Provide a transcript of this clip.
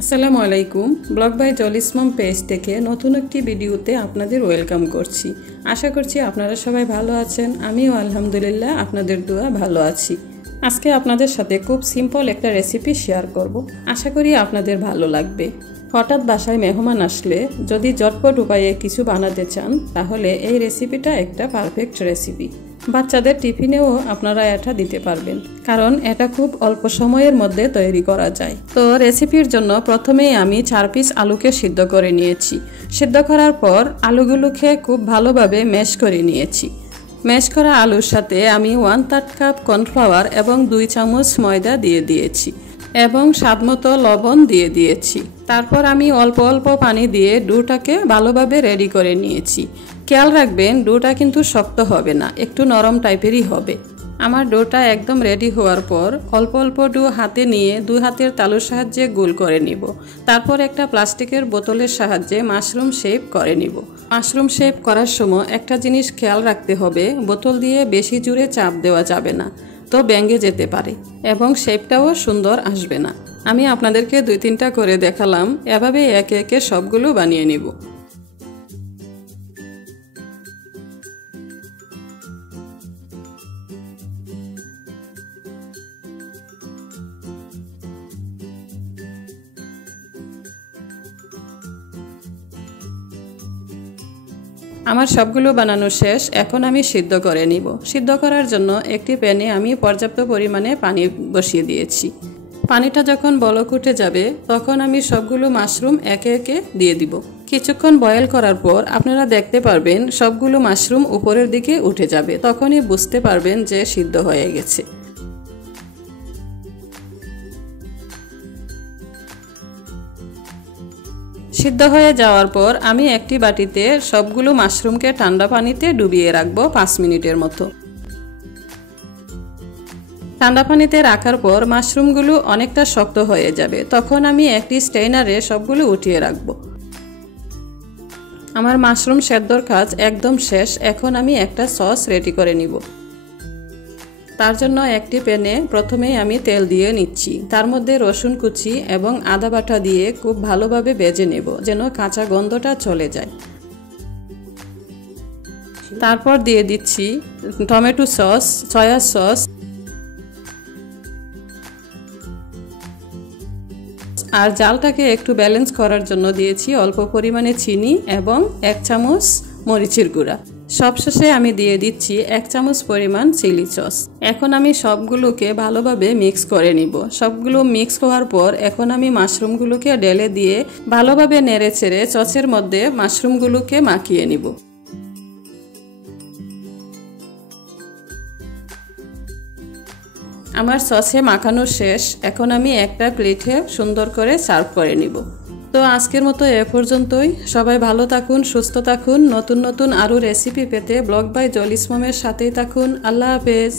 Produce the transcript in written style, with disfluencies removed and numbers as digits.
আসসালামু আলাইকুম। Blog by Jalis mom page থেকে নতুন একটি ভিডিওতে আপনাদের ওয়েলকাম করছি। আশা করছি আপনারা সবাই ভালো আছেন। আমিও আলহামদুলিল্লাহ আপনাদের দোয়া ভালো আছি। আজকে আপনাদের সাথে খুব সিম্পল একটা রেসিপি শেয়ার করব। আশা করি আপনাদের ভালো লাগবে। হঠাৎ বাসায় মেহমান আসলে যদি ঝটপট উপায়ে কিছু বানাতে চান তাহলে এই রেসিপিটা একটা পারফেক্ট রেসিপি। বাচ্চাদের টিফিনেও আপনারা এটা দিতে পারবেন, কারণ এটা খুব অল্প সময়ের মধ্যে তৈরি করা যায়। তো রেসিপির জন্য প্রথমেই আমি 4 পিস আলুকে সিদ্ধ করে নিয়েছি। সিদ্ধ করার পর আলুগুলোকে খুব ভালোভাবে ম্যাশ করে নিয়েছি। ম্যাশ করা আলুর সাথে আমি 1/3 কাপ কর্নফ্লাওয়ার এবং 2 চামচ ময়দা দিয়ে দিয়েছি এবং স্বাদমতো লবণ দিয়ে দিয়েছি। তারপর আমি অল্প অল্প পানি দিয়ে ডোটাকে ভালোভাবে রেডি করে নিয়েছি। খেয়াল রাখবেন ডোটা কিন্তু শক্ত হবে না, একটু নরম টাইপেরই হবে। আমার ডোটা একদম রেডি হওয়ার পর অল্প অল্প ডো হাতে নিয়ে 2 হাতের তালুর সাহায্যে গোল করে নিব। তারপর একটা প্লাস্টিকের বোতলের সাহায্যে মাশরুম শেপ করে নিব। মাশরুম শেপ করার সময় একটা জিনিস খেয়াল রাখতে হবে, বোতল দিয়ে বেশি জোরে চাপ দেওয়া যাবে না, তো ভেঙে যেতে পারে এবং শেপটাও সুন্দর আসবে না। আমি আপনাদেরকে 2-3টা করে দেখালাম। এভাবে একে একে সবগুলো বানিয়ে নিব। আমার সবগুলো বানানো শেষ। এখন আমি সিদ্ধ করে নিব। সিদ্ধ করার জন্য একটি প্যানে আমি পর্যাপ্ত পরিমাণে পানি বসিয়ে দিয়েছি। পানিটা যখন বলক উঠে যাবে তখন আমি সবগুলো মাশরুম একে একে দিয়ে দিব। কিছুক্ষণ বয়েল করার পর আপনারা দেখতে পারবেন সবগুলো মাশরুম উপরের দিকে উঠে যাবে, তখনই বুঝতে পারবেন যে সিদ্ধ হয়ে গেছে। সিদ্ধ হয়ে যাওয়ার পর আমি একটি বাটিতে সবগুলো মাশরুমকে ঠান্ডা পানিতে ডুবিয়ে রাখবো 5 মিনিটের মতো। ঠান্ডা পানিতে রাখার পর মাশরুমগুলো অনেকটা শক্ত হয়ে যাবে, তখন আমি একটি স্ট্রেনারে সবগুলো উঠিয়ে রাখবো। আমার মাশরুম সেদ্ধর কাজ একদম শেষ। এখন আমি একটা সস রেডি করে নিব। তার জন্য একটি প্যানে প্রথমেই আমি তেল দিয়ে নিচ্ছি। তার মধ্যে রসুন কুচি এবং আদা বাটা দিয়ে খুব ভালোভাবে ভেজে নেব, যেন কাঁচা গন্ধটা চলে যায়। তারপর দিয়ে দিচ্ছি টমেটো সস, সয়া সস আর জালটাকে একটু ব্যালেন্স করার জন্য দিয়েছি অল্প পরিমাণে চিনি এবং 1 চামচ মরিচের গুঁড়া। সবশেষে আমি দিয়ে দিচ্ছি 1 চামচ পরিমাণ চিলি সস। এখন আমি সবগুলোকে ভালোভাবে মিক্স করে নিব। সবগুলো মিক্স হওয়ার পর এখন আমি মাশরুমগুলোকে ঢেলে দিয়ে ভালোভাবে নেড়ে চেড়ে সসের মধ্যে মাশরুমগুলোকে মাখিয়ে নিব। আমার সসে মাখানো শেষ। এখন আমি একটা প্লেটে সুন্দর করে সার্ভ করে নিব। তো আজকের মতো এ পর্যন্তই। সবাই ভালো থাকুন, সুস্থ থাকুন। নতুন নতুন আরও রেসিপি পেতে ব্লগ বাই জলিস মমের সাথেই থাকুন। আল্লাহ হাফেজ।